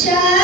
Tchau!